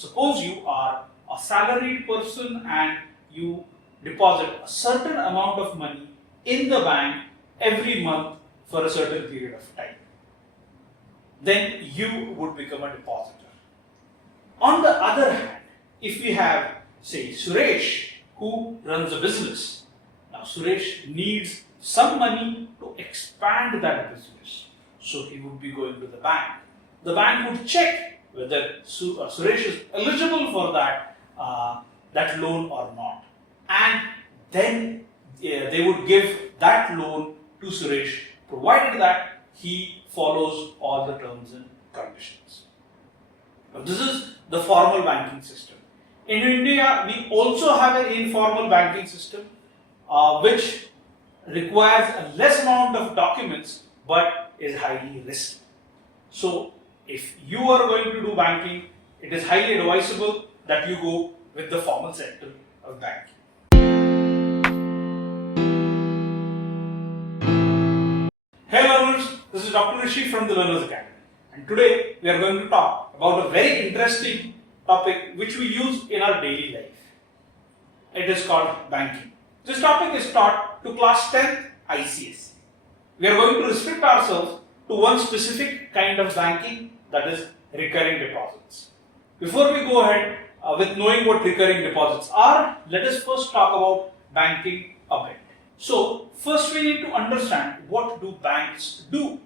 suppose you are a salaried person and you deposit a certain amount of money in the bank every month for a certain period of time. Then you would become a depositor. On the other hand, if we have, say, Suresh, who runs a business. Now, Suresh needs some money to expand that business. So, he would be going to the bank. The bank would check whether Suresh is eligible for that loan or not. And then they would give that loan to Suresh, provided that he follows all the terms and conditions. Now, this is the formal banking system. In India, we also have an informal banking system which requires a less amount of documents but is highly risky. So, if you are going to do banking, it is highly advisable that you go with the formal sector of banking. Hello learners, this is Dr. Rishi from the Learners Academy, and today we are going to talk about a very interesting topic which we use in our daily life. It is called banking. This topic is taught to class 10th ICSE. We are going to restrict ourselves to one specific kind of banking, that is recurring deposits. Before we go ahead with knowing what recurring deposits are, let us first talk about banking a bit. So, first we need to understand what do banks do.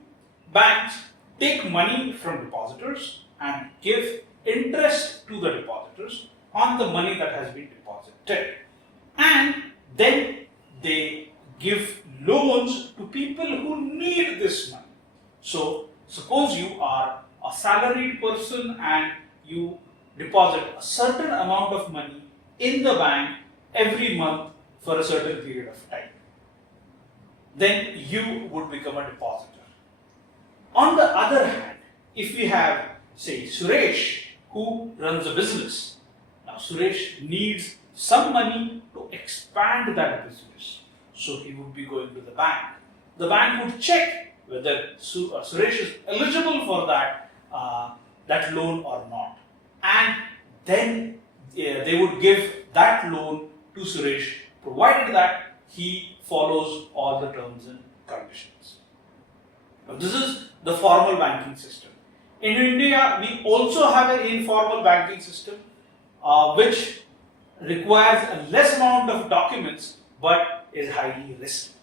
Banks take money from depositors and give interest to the depositors on the money that has been deposited. And then they give loans to people who need this money. So, suppose you are a salaried person and you deposit a certain amount of money in the bank every month for a certain period of time. Then you would become a depositor. On the other hand, if we have, say, Suresh, who runs a business. Now, Suresh needs some money to expand that business. So, he would be going to the bank. The bank would check whether Suresh is eligible for that loan or not. And then they would give that loan to Suresh, provided that he follows all the terms and conditions. Now, this is the formal banking system. In India, we also have an informal banking system which requires a less amount of documents but is highly risky.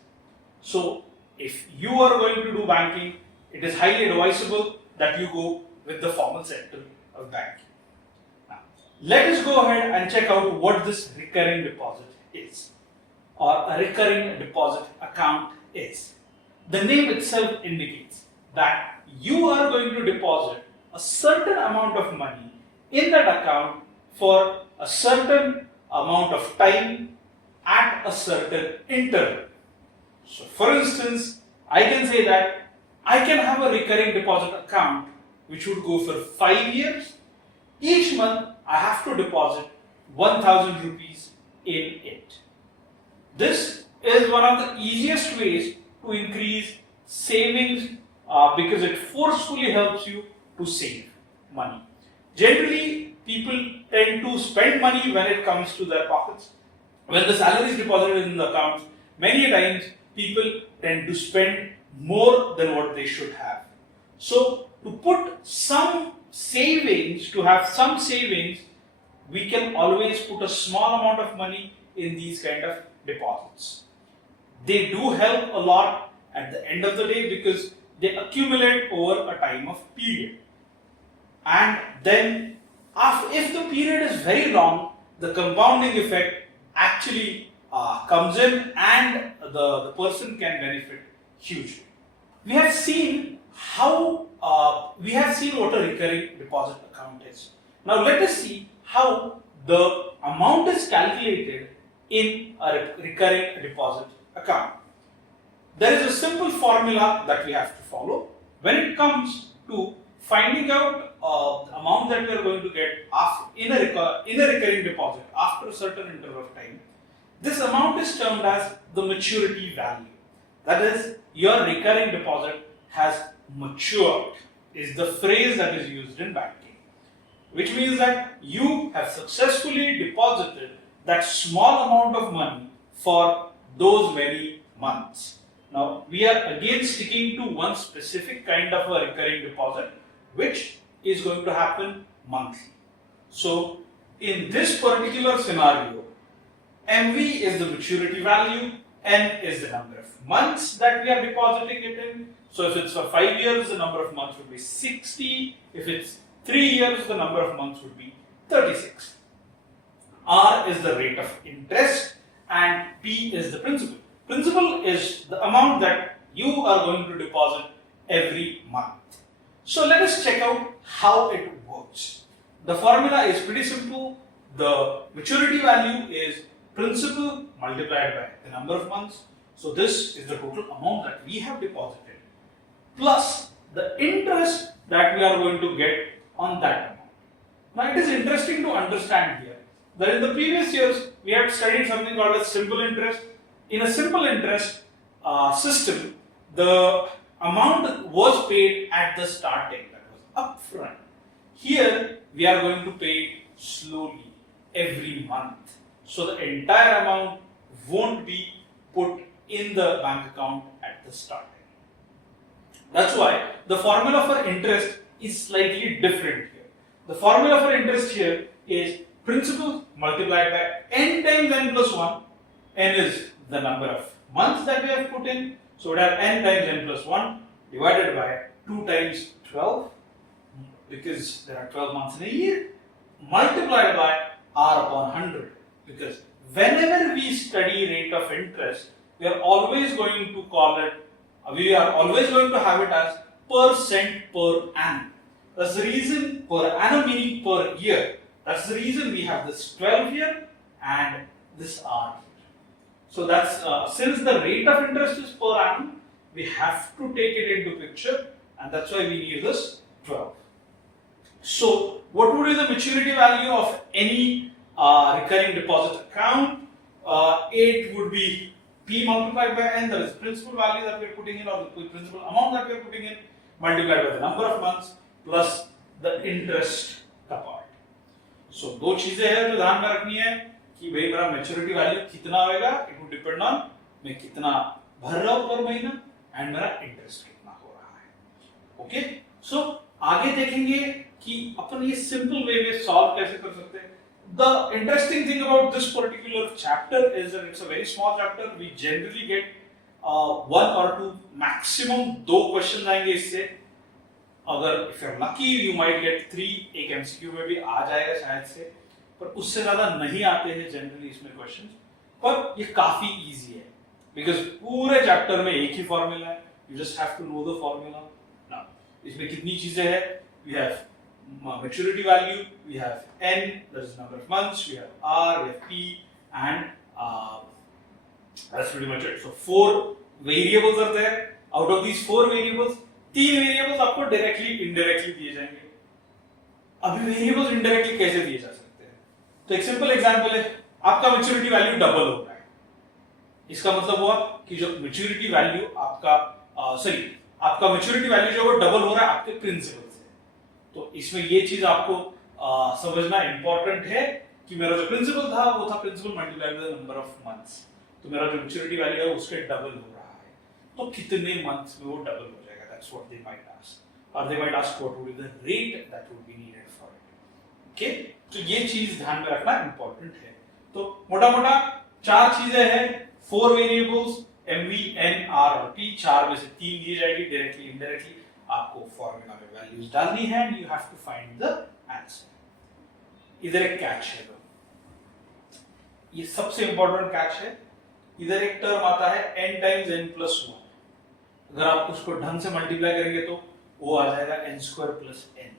So, if you are going to do banking, it is highly advisable that you go with the formal sector of banking. Now, let us go ahead and check out what this recurring deposit is, or a recurring deposit account is. The name itself indicates that you are going to deposit a certain amount of money in that account for a certain amount of time at a certain interval. So, for instance, I can say that I can have a recurring deposit account which would go for 5 years. Each month I have to deposit 1000 rupees in it. This is one of the easiest ways to increase savings because it forcefully helps you to save money. Generally, people tend to spend money when it comes to their pockets. When the salary is deposited in the accounts, many times people tend to spend more than what they should have. So, to put some savings, to have some savings, we can always put a small amount of money in these kind of deposits. They do help a lot at the end of the day because they accumulate over a time of period. And then, if the period is very long, the compounding effect actually comes in and the person can benefit hugely. We have seen what a recurring deposit account is. Now let us see how the amount is calculated in a recurring deposit account. There is a simple formula that we have to follow when it comes to finding out the amount that we are going to get in a recurring deposit after a certain interval of time. This amount is termed as the maturity value. That is, your recurring deposit has matured, is the phrase that is used in banking. which means that you have successfully deposited that small amount of money for those many months. Now, we are again sticking to one specific kind of a recurring deposit, which is going to happen monthly. So, in this particular scenario, MV is the maturity value, N is the number of months that we are depositing it in. So, if it's for 5 years, the number of months would be 60. If it's 3 years, the number of months would be 36. R is the rate of interest and P is the principal. Principal is the amount that you are going to deposit every month. So let us check out how it works. The formula is pretty simple. The maturity value is principal multiplied by the number of months. So this is the total amount that we have deposited plus the interest that we are going to get on that amount. Now it is interesting to understand here that in the previous years we had studied something called as simple interest. In a simple interest system, the amount was paid at the starting, that was upfront. Here we are going to pay slowly every month. So the entire amount won't be put in the bank account at the starting. That's why the formula for interest is slightly different here. The formula for interest here is principal multiplied by n times n plus 1. N is the number of months that we have put in. So we have n times n plus 1 divided by 2 times 12, because there are 12 months in a year, multiplied by r upon 100, because whenever we study rate of interest, we are always going to have it as percent per annum. That's the reason, per annum meaning per year. That's the reason we have this 12 here and this r here. So that's since the rate of interest is per annum, we have to take it into picture, and that's why we need this 12. So what would be the maturity value of any recurring deposit account? It would be P multiplied by N, that is principal value that we are putting in, or the principal amount that we are putting in, multiplied by the number of months plus the interest का part. So दो चीजें हैं जो ध्यान में रखनी है कि भाई मेरा मैच्योरिटी वैल्यू कितना होएगा, इट वुड डिपेंड ऑन मैं कितना भर रहा हूं पर महीना एंड मेरा इंटरेस्ट कितना हो रहा है. ओके, सो आगे देखेंगे कि अपन ये सिंपल वे में सॉल्व कैसे कर सकते हैं. The interesting thing about this particular chapter is that it's a very small chapter. We generally get one or two, maximum दो questions आएंगे इससे. अगर if you're lucky, you might get 3. एक MCQ में भी आ जाएगा शायद से, पर उससे ज़्यादा नहीं आते हैं जनरली इसमें questions. पर ये काफी easy है, because पूरे chapter में एक ही formula है. You just have to know the formula. Now, इसमें कितनी चीजें हैं? We have maturity value, we have N, that is number of months, we have R, we have P, and that's pretty much it. So 4 variables are there. Out of these 4 variables, 3 variables आपको directly, indirectly दिए जाएंगे. अभी variables indirectly कैसे दिए जा सकते हैं? तो एक simple example है, आपका maturity value double हो रहा है. इसका मतलब हुआ कि जो maturity value आपका आपका maturity value जो वो double हो रहा है आपके principal से. तो इसमें ये चीज आपको समझना इंपॉर्टेंट है कि मेरा जो प्रिंसिपल था वो था principal multiplied by the number of months. तो मेरा जो मैच्योरिटी वैल्यू है उसके डबल हो रहा है, तो कितने मंथ्स में वो डबल हो जाएगा? That's what they might ask, और they might ask what would be the rate that would be needed for it. Okay, तो ये चीज ध्यान में रखना इंपॉर्टेंट है. तो मोटा-मोटा 4 चीजें हैं, 4 वेरिएबल्स MV, N, R और P. 4 में से 3 दी जाएगी डायरेक्टली, इनडायरेक्टली. आपको फॉर्मूला में वैल्यूज डालनी है and you have to find the answer. इधर एक कैच है, ये सबसे इंपॉर्टेंट कैच है. इधर एक टर्म आता है n टाइम्स n प्लस 1. अगर आप उसको ढंग से मल्टीप्लाई करेंगे तो वो आ जाएगा n स्क्वायर प्लस n.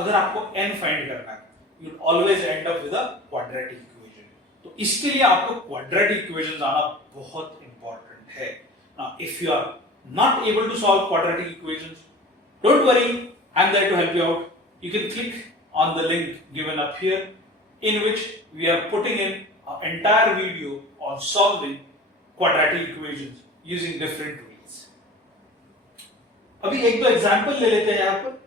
अगर आपको n फाइंड करना है, you always and up with a quadratic equation. तो इसके लिए आपको क्वाड्रेटिक इक्वेशंस आना बहुत इंपॉर्टेंट है. Now if you are not able to solve quadratic equations, don't worry, I'm there to help you out. You can click on the link given up here, in which we are putting in an entire video on solving quadratic equations using different ways. अभी एक दो example ले लेते हैं यहाँ पर.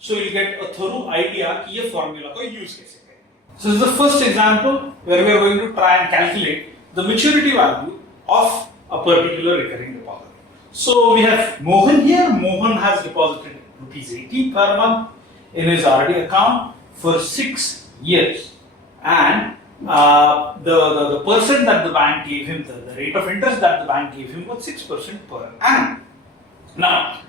So you'll get a thorough idea कि ये formula को use कैसे करें. So this is the first example where we are going to try and calculate the maturity value of a particular recurring deposit. So we have Mohan here. Mohan has deposited rupees 80 per month in his RD account for 6 years, and the percent that the bank gave him, the rate of interest that the bank gave him was 6% per annum. Now,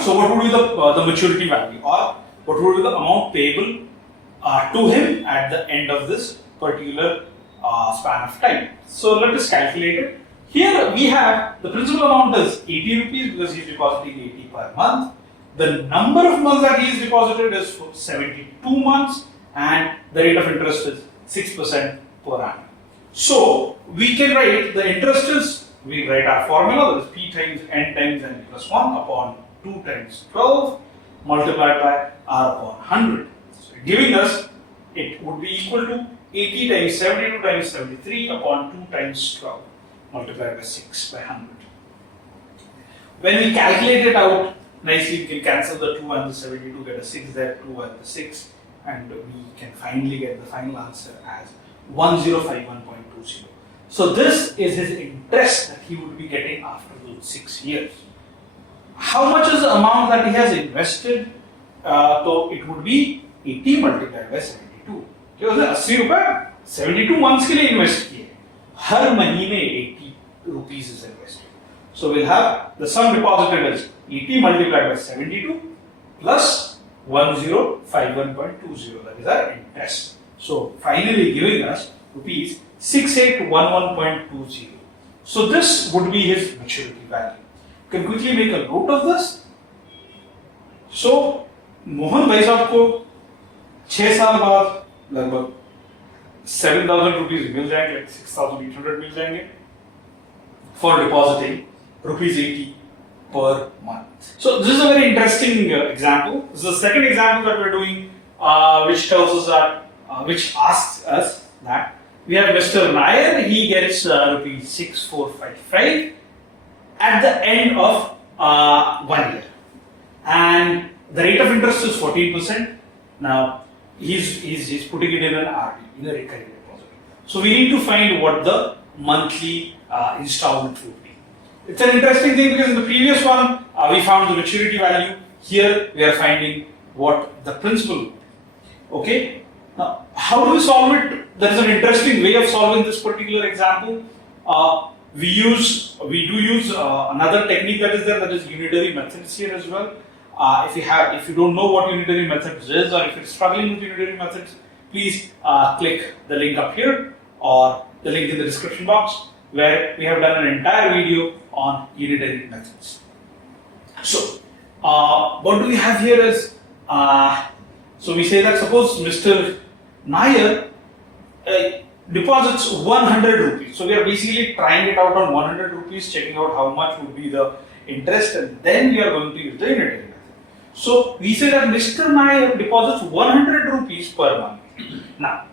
so what would be the maturity value, or what would be the amount payable to him at the end of this particular span of time? So let us calculate it. Here we have the principal amount is 80 rupees because he is depositing 80 per month. The number of months that he is deposited is for 72 months, and the rate of interest is 6% per annum. So we can write the interest is, we write our formula, that is P times N times N plus 1 upon 2 times 12 multiplied by R upon 100. So giving us, it would be equal to 80 times 72 times 73 upon 2 times 12 multiplied by 6 by 100. When we calculate it out nicely, we can cancel the 2 and the 72, get a 6 there, 2 and the 6, and we can finally get the final answer as 1051.20. So this is his interest that he would be getting after those 6 years. How much is the amount that he has invested? So it would be 80 multiplied by 72. जो 80 रुपए 72 months के लिए invest किए, हर महीने 80 rupees is invested. So we'll have the sum deposited as 80 multiplied by 72 plus 1051.20, that is our interest. So finally giving us rupees 6811.20. So this would be his maturity value. You can quickly make a note of this. So Mohan भाई साहब को 6 साल बाद लगभग 7,000 rupees मिल जाएंगे, like 6,800 मिल जाएंगे for depositing rupees 80 per month. So this is a very interesting example. This is the second example that we are doing, which tells us that, which asks us that we have Mr. Nair. He gets rupees 6455 at the end of 1 year, and the rate of interest is 14%. Now he's putting it in an RD, in a recurring deposit. So we need to find what the monthly installment would be. It's an interesting thing because in the previous one we found the maturity value. Here we are finding what the principal would be. Okay. Now how do we solve it? There is an interesting way of solving this particular example. We do use another technique that is there, that is unitary methods here as well. If you don't know what unitary methods is, or if you're struggling with unitary methods, please click the link up here or the link in the description box, where we have done an entire video on unitary methods. So what do we have here is, so we say that suppose Mr. Nair deposits 100 rupees. So we are basically trying it out on 100 rupees, checking out how much would be the interest, and then we are going to use the unitary method. So we say that Mr. Nair deposits 100 rupees per month. Now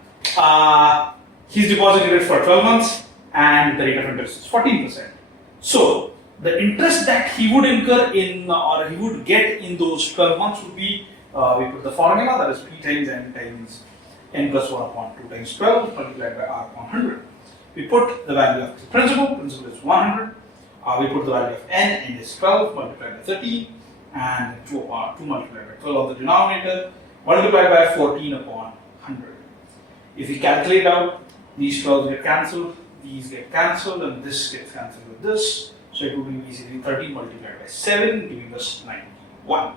he's deposited it for 12 months and the rate of interest is 14%. So the interest that he would incur in, or he would get in those 12 months would be, we put the formula, that is P times N plus 1 upon 2 times 12 multiplied by R upon 100. We put the value of the principal is 100. We put the value of N is 12 multiplied by 30, and 2 multiplied by 12 on the denominator, multiplied by 14 upon 100. If we calculate out, these 12 get cancelled, these get cancelled, and this gets cancelled with this. So it would be basically 30 multiplied by 7, giving us 91.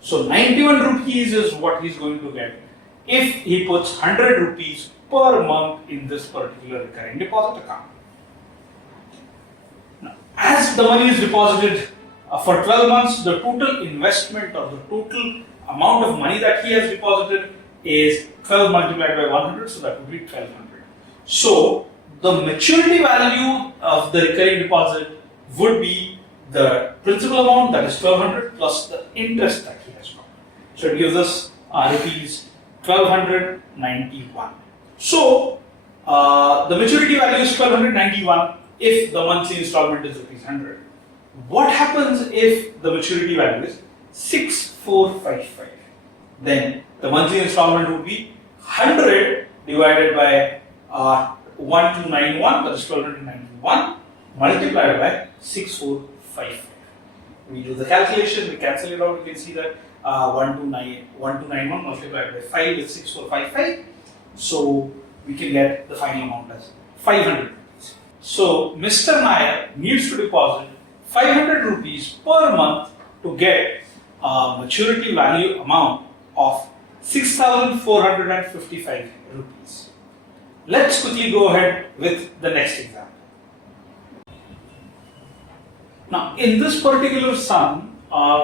So 91 rupees is what he's going to get if he puts 100 rupees per month in this particular recurring deposit account. Now, as the money is deposited for 12 months, the total investment, or the total amount of money that he has deposited is 12 multiplied by 100, so that would be 1200. So the maturity value of the recurring deposit would be the principal amount, that is 1200, plus the interest that he has got. So it gives us rupees 1291. So the maturity value is 1291 if the monthly installment is rupees 100. What happens if the maturity value is 6455? then the monthly installment would be 100 divided by 1291, that is 1291, multiplied by 6455. We do the calculation, we cancel it out, you can see that 1291 multiplied by 5 is 6455. So we can get the final amount as 500 rupees. So Mr. Nair needs to deposit 500 rupees per month to get a maturity value amount of 6,455 rupees. Let's quickly go ahead with the next example. Now, in this particular sum,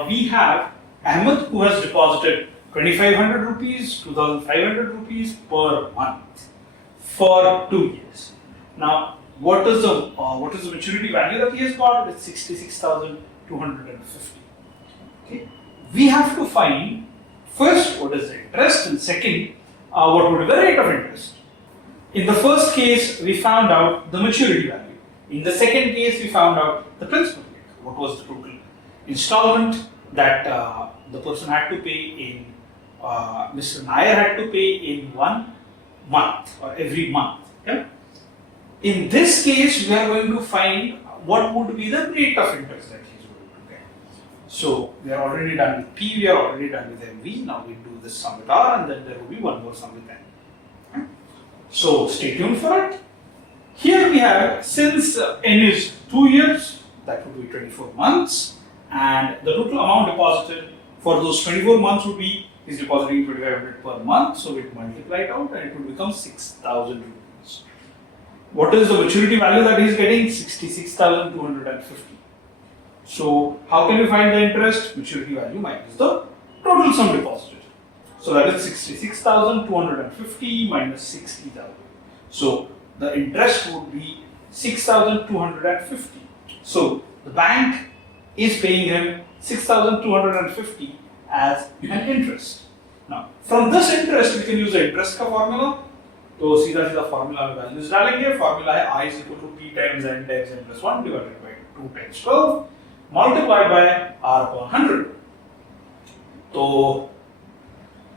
we have Ahmed who has deposited 2,500 rupees, 2,500 rupees per month for 2 years. Now, what is the maturity value that he has got? It's 66,250. Okay, we have to find first what is the interest, and second what would be the rate of interest. In the first case, we found out the maturity value. In the second case, we found out the principal rate. What was the total installment that the person had to pay in, Mr. Nair had to pay in 1 month or every month. Okay? In this case, we are going to find what would be the rate of interest that he is going to get. So, we are already done with P, we are already done with MV. Now we do this sum with R, and then there will be one more sum with N. Okay? So, stay tuned for it. Here we have, since N is 2 years, that would be 24 months, and the total amount deposited for those 24 months would be, he's depositing 2,500 per month, so we multiply it out and it would become 6,000 rupees. What is the maturity value that he is getting? 66,250. So, how can we find the interest? Maturity value minus the total sum deposited. So, that is 66,250 minus 60,000. So, the interest would be 6,250. So, the bank is paying him 6,250 as an interest. Now, from this interest, we can use the interest का formula. तो सीधा सीधा formula में values डालेंगे. Formula है I is equal to P times N times N plus 1 divided by 2 times 12 multiplied by R upon 100. So,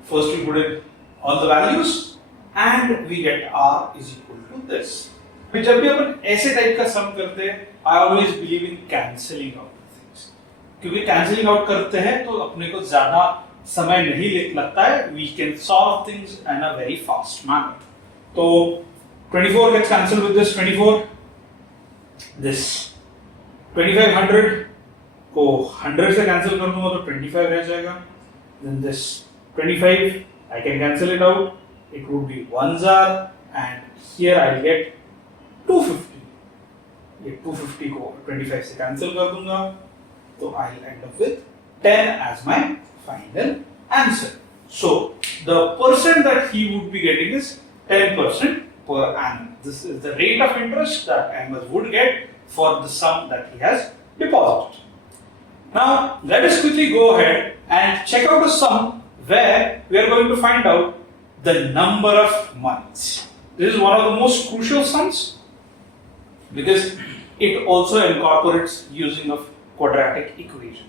first we put in all the values and we get R is equal to this. जब भी अपन ऐसे type का सम करते हैं, I always believe in cancelling out things. क्योंकि cancelling out करते हैं तो अपने को ज़्यादा समय नहीं लगता है. We can solve things in a very fast manner. तो 24 gets cancelled with this 24. This 2,500 को 100 से cancel कर दूँगा तो 25 रह जाएगा. Then this 25 I can cancel it out. It would be 1s are, and here I'll get 250. ये 250 को 25 से cancel कर दूंगा, तो I'll end up with 10 as my final answer. So the percent that he would be getting is 10% per annum. This is the rate of interest that Ahmed would get for the sum that he has deposited. Now let us quickly go ahead and check out a sum where we are going to find out the number of months. This is one of the most crucial sums, because it also incorporates using of quadratic equation.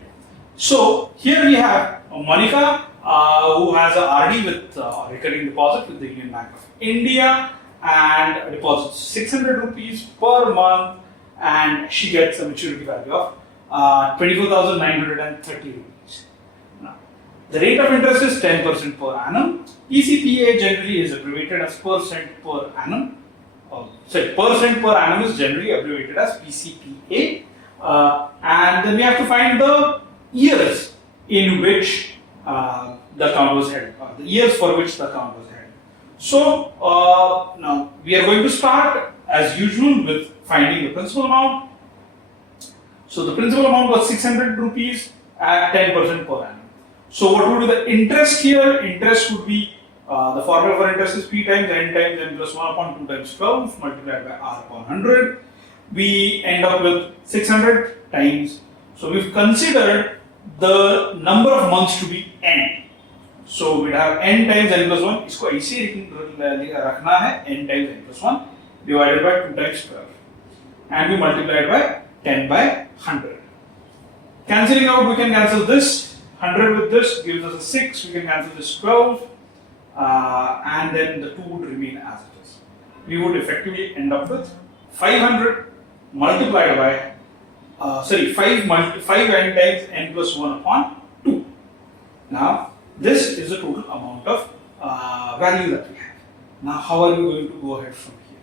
So here we have Monica who has a RD with recurring deposit with the Union Bank of India and deposits 600 rupees per month, and she gets a maturity value of 24,930 rupees. Now, the rate of interest is 10% per annum. ECPA generally is abbreviated as percent per annum. Percent per annum is generally abbreviated as PCPA, and then we have to find the years in which the account was held, the years for which the account was held. So now we are going to start as usual with finding the principal amount. So the principal amount was 600 rupees at 10% per annum. So what would be the interest here? Interest would be the formula for interest is P times N times N plus 1 upon 2 times 12 multiplied by R upon 100. We end up with 600 times. So we've considered the number of months to be N. So we'd have N times N plus 1. इसको ऐसे रखना है N times N plus 1 divided by 2 times 12. And we multiply it by 10 by 100. Cancelling out, we can cancel this. 100 with this gives us a 6, we can cancel this 12, and then the 2 would remain as it is. We would effectively end up with 500 multiplied by, 5 n times n plus 1 upon 2. Now, this is the total amount of value that we have. Now, how are we going to go ahead from here?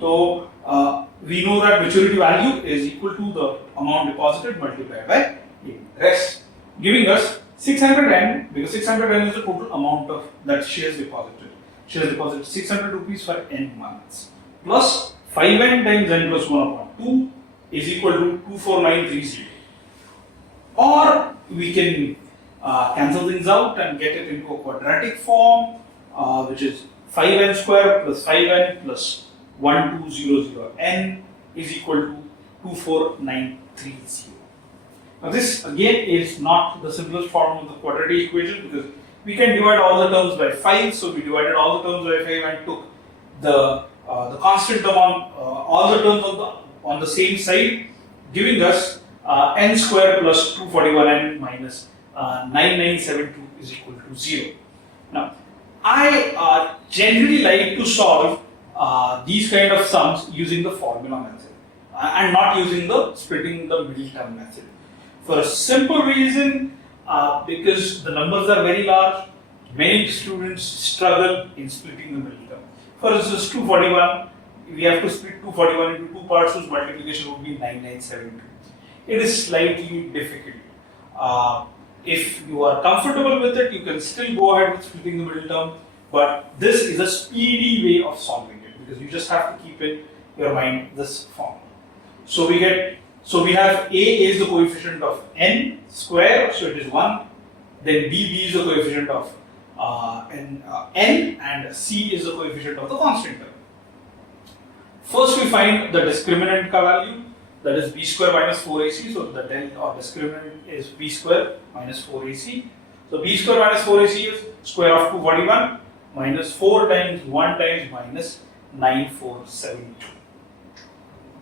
So, we know that maturity value is equal to the amount deposited multiplied by rest, giving us 600n, because 600n is the total amount of that she has deposited. She has deposited 600 rupees for n months, plus 5n times n plus 1 upon 2 is equal to 24930. Or we can cancel things out and get it into a quadratic form, which is 5n square plus 5n plus 1200n is equal to 24930. Now this again is not the simplest form of the quadratic equation, because we can divide all the terms by 5. So we divided all the terms by 5 and took the constant term on all the terms on the same side, giving us n square plus 241n minus 9972 is equal to 0. Now I generally like to solve these kind of sums using the formula method and not using the splitting the middle term method, for a simple reason, because the numbers are very large. Many students struggle in splitting the middle term. For instance, 241, we have to split 241 into 2 parts, whose multiplication would be 9972. It is slightly difficult. If you are comfortable with it, you can still go ahead with splitting the middle term, but this is a speedy way of solving it, because you just have to keep in your mind this formula. So we have A is the coefficient of n square, so it is 1. Then B is the coefficient of n, and C is the coefficient of the constant term. First we find the discriminant value, that is b square minus 4ac. So the del or discriminant is b square minus 4ac. So b square minus 4ac is square of 241 minus 4 times 1 times minus 9472,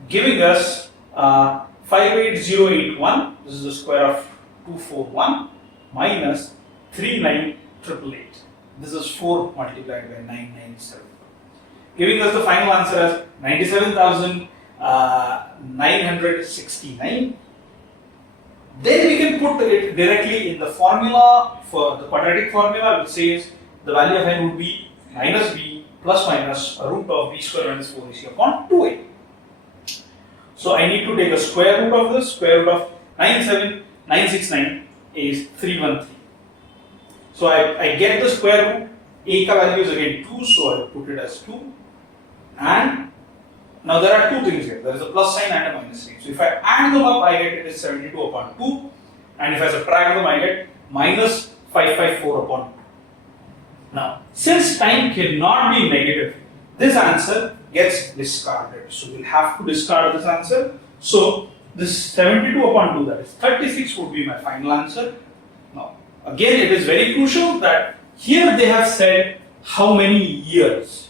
giving us 58081. This is the square of 241 minus 39888. This is 4 multiplied by 997, giving us the final answer as 97,969. Then we can put it directly in the formula for the quadratic formula, which says the value of n would be minus b plus minus a root of b square minus 4ac upon 2a. So I need to take a square root of this. Square root of 97969 is 313. So I get the square root. A ka value is again 2, so I put it as 2. And now there are two things here. There is a plus sign and a minus sign. So if I add them up, I get it is 72 upon 2. And if I subtract them, I get minus 554 upon 2. Now, since time cannot be negative, this answer gets discarded. So we'll have to discard this answer. So this 72 upon 2, that is 36, would be my final answer. Now, again, it is very crucial that here they have said how many years.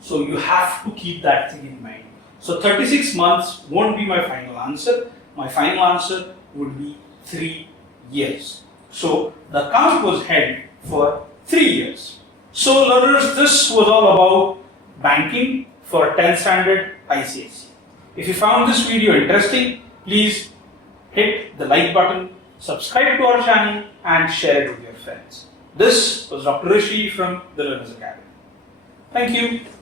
So you have to keep that thing in mind. So 36 months won't be my final answer. My final answer would be 3 years. So the account was held for 3 years. So learners, this was all about banking for 10th standard ICSE. If you found this video interesting, please hit the like button, subscribe to our channel and share it with your friends. This was Dr. Rishi from the Learners Academy. Thank you.